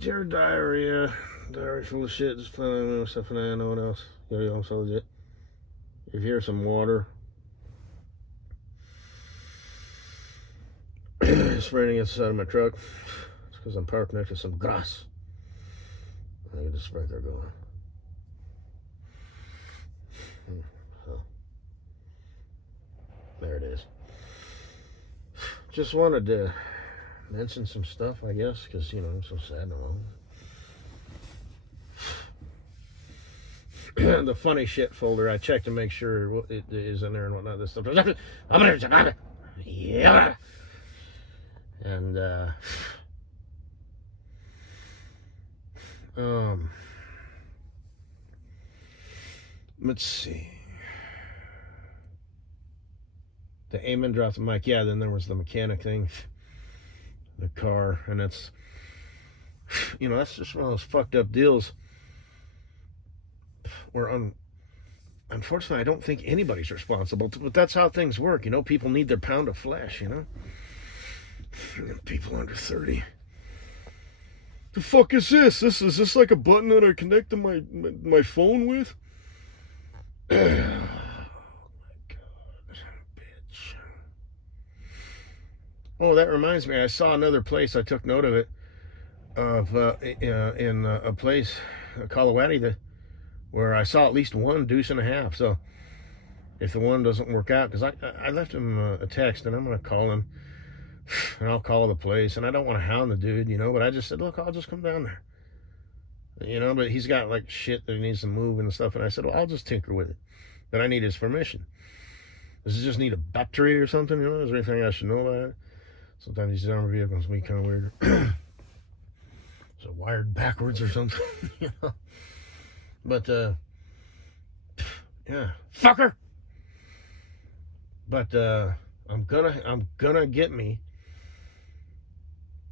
Your diarrhea. Diary full of shit. Just playing stuff and I know what else. Yo, I'm so legit. If you hear some water spraying against the side of my truck, it's because I'm parked next to some grass. I get the sprinkler going. So, there it is. Just wanted to mention some stuff, I guess, because, you know, I'm so sad and all. The funny shit folder, I checked to make sure it is in there and whatnot. This stuff. Yeah. And, let's see. The Eamon dropped the mic. Yeah, then there was the mechanic thing. The car. And it's, you know, that's just one of those fucked up deals where, unfortunately, I don't think anybody's responsible. But that's how things work. You know, people need their pound of flesh, you know? People under 30. The fuck is this? Is this like a button that I connect to my phone with? Oh my god, bitch. Oh, that reminds me. I saw another place. I took note of it. In a place, Colorado, where I saw at least one deuce and a half. So if the one doesn't work out, because I left him a text and I'm gonna call him. And I'll call the place, and I don't want to hound the dude, you know, but I just said, look, I'll just come down there. You know, but he's got like shit that he needs to move and stuff, and I said, well, I'll just tinker with it. But I need his permission. Does it just need a battery or something, you know? Is there anything I should know about it? Sometimes these armored vehicles can be kind of weird. Is it wired backwards or something? You know? But, yeah. Fucker! But, I'm gonna get me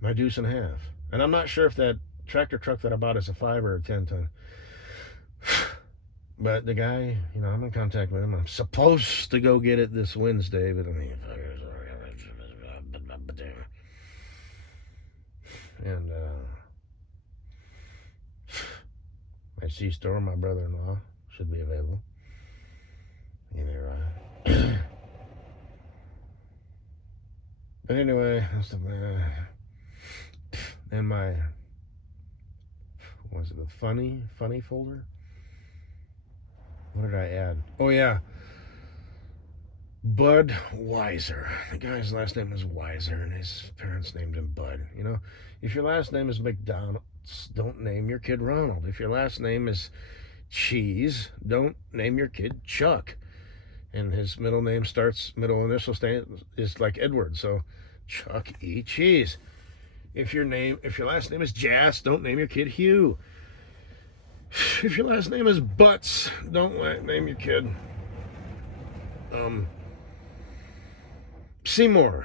my deuce and a half. And I'm not sure if that tractor truck that I bought is a 5 or a 10 ton. But the guy, you know, I'm in contact with him. I'm supposed to go get it this Wednesday, but I mean, and my C-store, my brother-in-law should be available. Either but anyway, that's the and my was it the funny folder? What did I add? Oh yeah, Bud Weiser. The guy's last name is Weiser, and his parents named him Bud. You know, if your last name is McDonald's, don't name your kid Ronald. If your last name is Cheese, don't name your kid Chuck. And his middle initial is like Edward, so Chuck E. Cheese. If your last name is Jass, don't name your kid Hugh. If your last name is Butts, don't name your kid Seymour.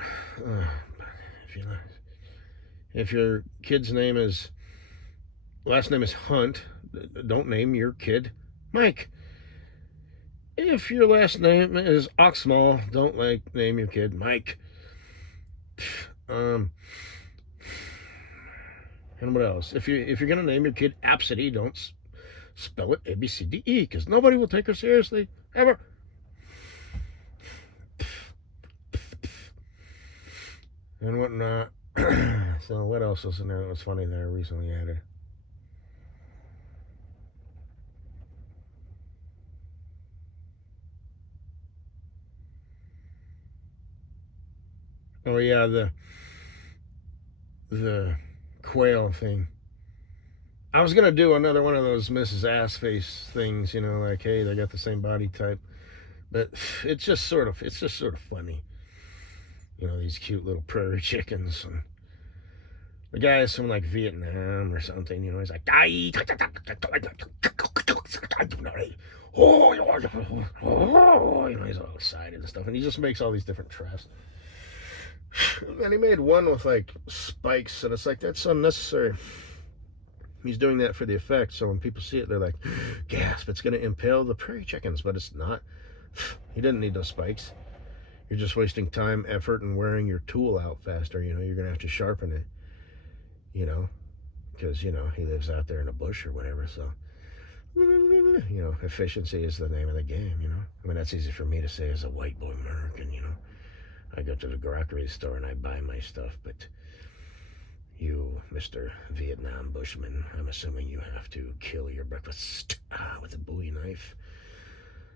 If your kid's last name is Hunt, don't name your kid Mike. If your last name is Oxmall, don't name your kid Mike. And what else? If you're gonna name your kid Absidy, don't spell it ABCDE, because nobody will take her seriously ever. And whatnot. So what else was in there that was funny that I recently added? Oh yeah, the quail thing. I was gonna do another one of those Mrs. Assface things, you know, like, hey, they got the same body type, but it's just sort of funny, you know, these cute little prairie chickens. And the guy is from like Vietnam or something, you know, he's like, oh, you know, he's all excited and stuff, and he just makes all these different traps. And he made one with like spikes, and it's like, that's unnecessary. He's doing that for the effect, so when people see it, they're like, gasp, it's going to impale the prairie chickens, but it's not. He didn't need those spikes. You're just wasting time, effort, and wearing your tool out faster. You know, you're going to have to sharpen it, you know. because, you know, he lives out there in the bush or whatever. So, you know, efficiency is the name of the game, you know. I mean, that's easy for me to say as a white boy American, you know. I go to the grocery store and I buy my stuff, but you, Mr. Vietnam Bushman, I'm assuming you have to kill your breakfast with a Bowie knife.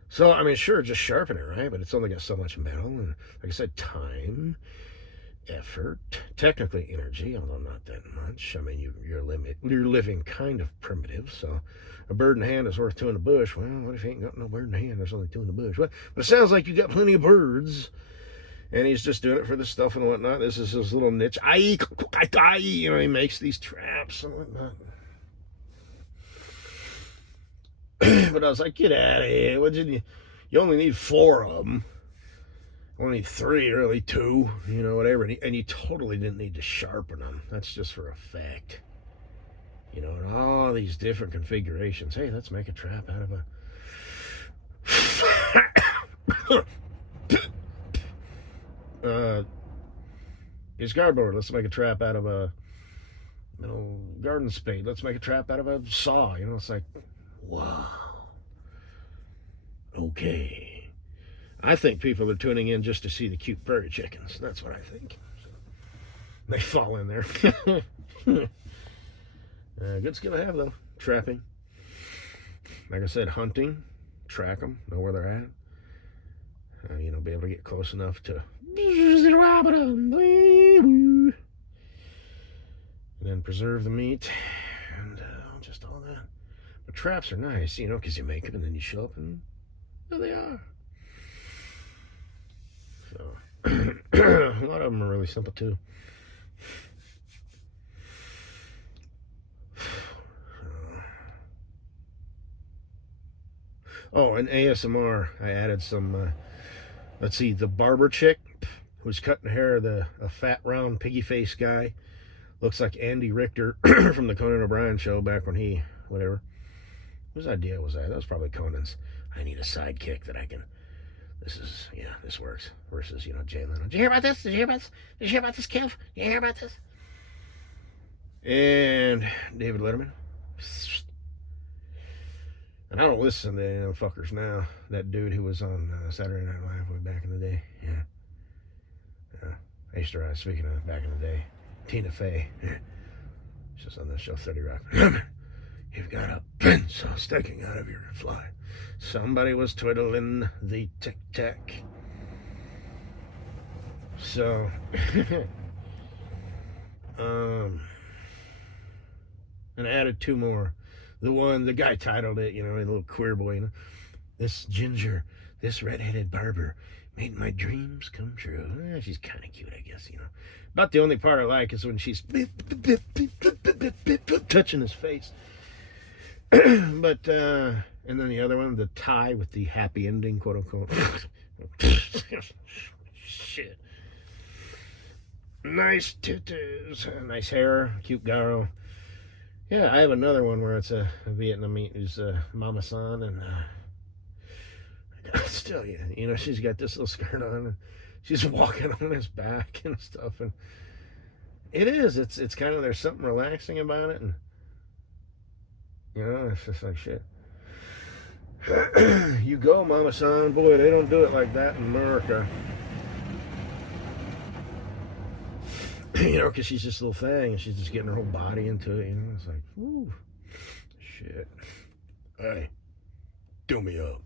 So, I mean, sure, just sharpen it, right? But it's only got so much metal, and like I said, time, effort, technically energy, although not that much. I mean, you're living kind of primitive, so a bird in the hand is worth two in the bush. Well, what if you ain't got no bird in the hand? There's only two in the bush. Well, but it sounds like you got plenty of birds, and he's just doing it for the stuff and whatnot. This is his little niche. You know, he makes these traps and whatnot. But I was like, get out of here. You only need 4 of them. Only 3, really, 2, you know, whatever. And you totally didn't need to sharpen them. That's just for effect. You know, and all these different configurations. Hey, let's make a trap out of a... It's cardboard. Let's make a trap out of a, you know, garden spade. Let's make a trap out of a saw. You know, it's like, wow. Okay. I think people are tuning in just to see the cute prairie chickens. That's what I think. So they fall in there. Good skill to have, though. Trapping. Like I said, hunting. Track them. Know where they're at. You know, be able to get close enough to... And then preserve the meat. And just all that. But traps are nice, you know, because you make them and then you show up and there they are. So, a lot of them are really simple too. Oh, and ASMR, I added some, let's see, the barber chick who's cutting the hair of a fat, round, piggy face guy. Looks like Andy Richter from the Conan O'Brien show back when he, whatever. Whose idea was that? That was probably Conan's. I need a sidekick that I can... This works. Versus, you know, Jay Leno. Did you hear about this? Did you hear about this? Did you hear about this, Kev? Did you hear about this? And David Letterman. And I don't listen to any of them fuckers now. That dude who was on Saturday Night Live way back in the day. Yeah. I used to, speaking of back in the day, Tina Fey. She's on the show 30 Rock. You've got a pencil sticking out of your fly. Somebody was twiddling the tic-tac. So, and I added 2 more. The guy titled it, you know, a little queer boy, you know. This redheaded barber made my dreams come true. She's kind of cute, I guess, you know. About the only part I like is when she's touching his face. But, and then the other one, the tie with the happy ending, quote unquote. Shit. Nice titties, nice hair, cute girl. Yeah, I have another one where it's a Vietnamese who's Mama San, and still, you know, she's got this little skirt on, and she's walking on his back and stuff, and it's kind of, there's something relaxing about it, and you know, it's just like shit. You go, Mama San. Boy, they don't do it like that in America. You know, because she's just a little thing, and she's just getting her whole body into it, you know. It's like, whoo, shit. Hey, do me up.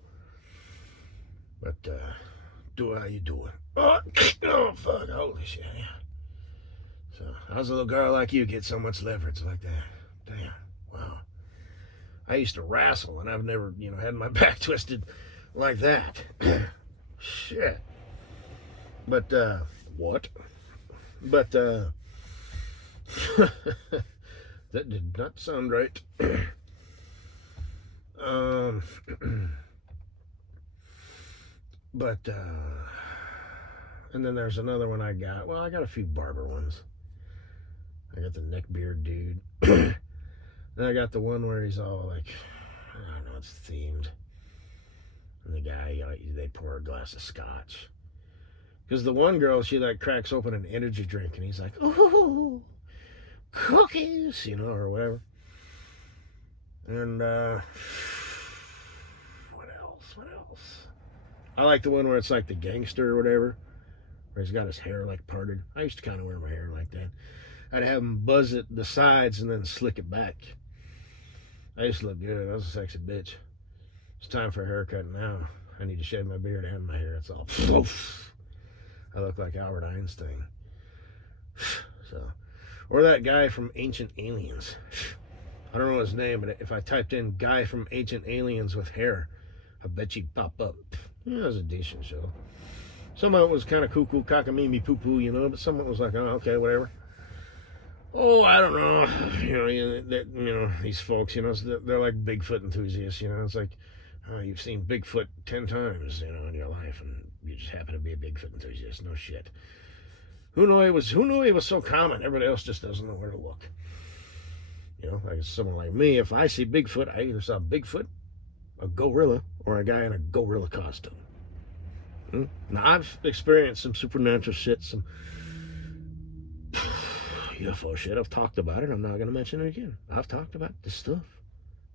But, do how you doing? Oh, fuck, holy shit, yeah. So, how's a little girl like you get so much leverage like that? Damn, wow. I used to wrestle, and I've never, you know, had my back twisted like that. Shit. But, what? But, that did not sound right. But, and then there's another one I got. Well, I got a few barber ones. I got the neck beard dude. Then I got the one where he's all like, I don't know, it's themed. And the guy, they pour a glass of scotch. Because the one girl, she like cracks open an energy drink, and he's like, ooh, cookies, or whatever. And what else? What else? I like the one where it's like the gangster or whatever, where he's got his hair like parted. I used to kind of wear my hair like that. I'd have him buzz it the sides and then slick it back. I used to look good. I was a sexy bitch. It's time for a haircut now. I need to shave my beard and my hair. It's all poof. I look like Albert Einstein. So, or that guy from Ancient Aliens. I don't know his name, but if I typed in guy from Ancient Aliens with hair, I bet you'd pop up. Yeah, it was a decent show. Some of it was kind of cuckoo, cockamamie, poo poo, but some of it was like, oh, okay, whatever. Oh, I don't know. These folks, they're like Bigfoot enthusiasts. It's like, you've seen Bigfoot 10 times, in your life, and you just happen to be a Bigfoot enthusiast. No shit. Who knew he was so common? Everybody else just doesn't know where to look. Like someone like me, if I see Bigfoot, I either saw Bigfoot, a gorilla, or a guy in a gorilla costume. Now, I've experienced some supernatural shit, some UFO shit. I've talked about it. I'm not going to mention it again. I've talked about this stuff.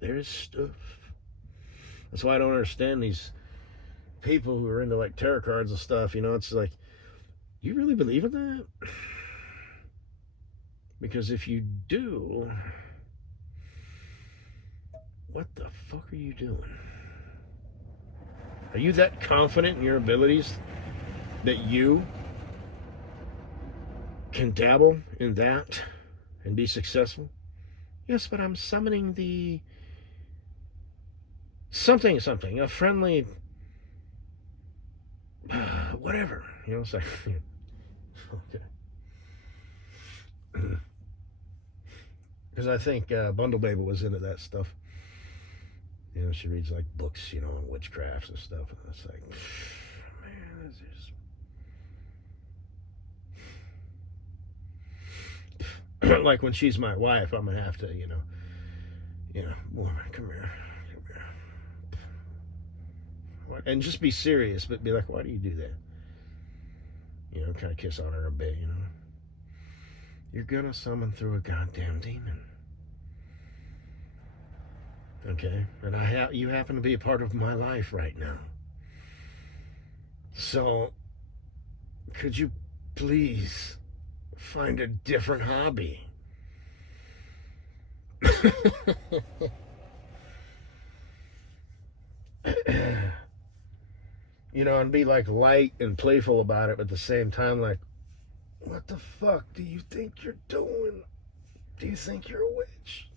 There is stuff. That's why I don't understand these people who are into like tarot cards and stuff. It's like, you really believe in that? Because if you do, what the fuck are you doing? Are you that confident in your abilities that you can dabble in that and be successful? Yes, but I'm summoning the something, a friendly whatever. It's like, okay. Because I think Bundle Baby was into that stuff. She reads like books, on witchcrafts and stuff. And it's like, man, this is like when she's my wife, I'm gonna have to, woman, come here. And just be serious, but be like, why do you do that? Kind of kiss on her a bit, You're gonna summon through a goddamn demon. Okay? And you happen to be a part of my life right now. So, could you please find a different hobby? And be like light and playful about it, but at the same time, like, what the fuck do you think you're doing? Do you think you're a witch?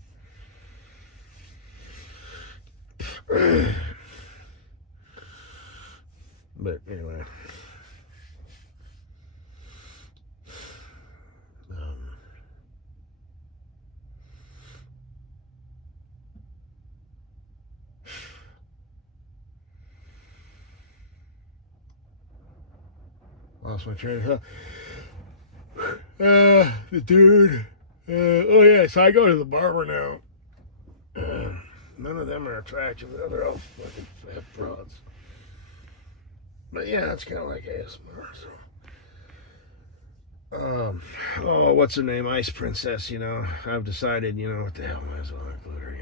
But anyway, lost my train of thought. The dude. Oh yeah, so I go to the barber now. None of them are attractive. They're all fucking fat frauds. But yeah, that's kind of like ASMR. So, what's her name? Ice Princess. I've decided. What the hell? Might as well include her.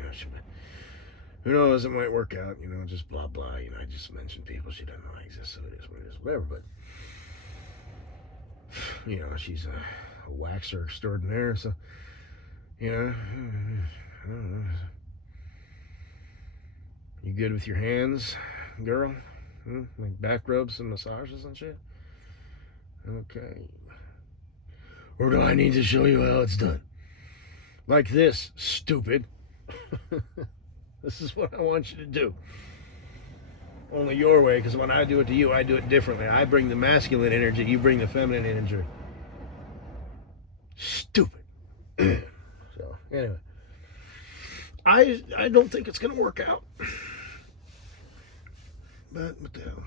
Who knows? It might work out. Just blah blah. I just mentioned people she doesn't know I exist, so it is what it is. Whatever. But she's a waxer extraordinaire. So, I don't know. You good with your hands, girl? Like back rubs and massages and shit? Okay. Or do I need to show you how it's done? Like this, stupid. This is what I want you to do. Only your way, because when I do it to you, I do it differently. I bring the masculine energy, you bring the feminine energy. Stupid. So, anyway. I don't think it's going to work out. But what the hell?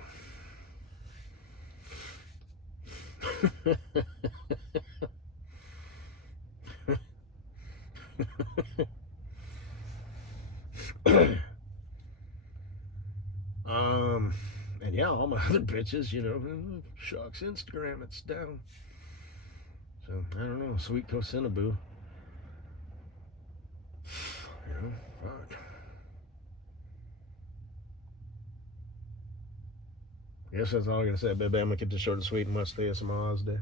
And yeah, all my other bitches, shucks, Instagram, it's down. So, I don't know, sweet Cocinaboo. I guess that's all I gotta say, baby. I'm gonna get this short and sweet and watch the ASMR today.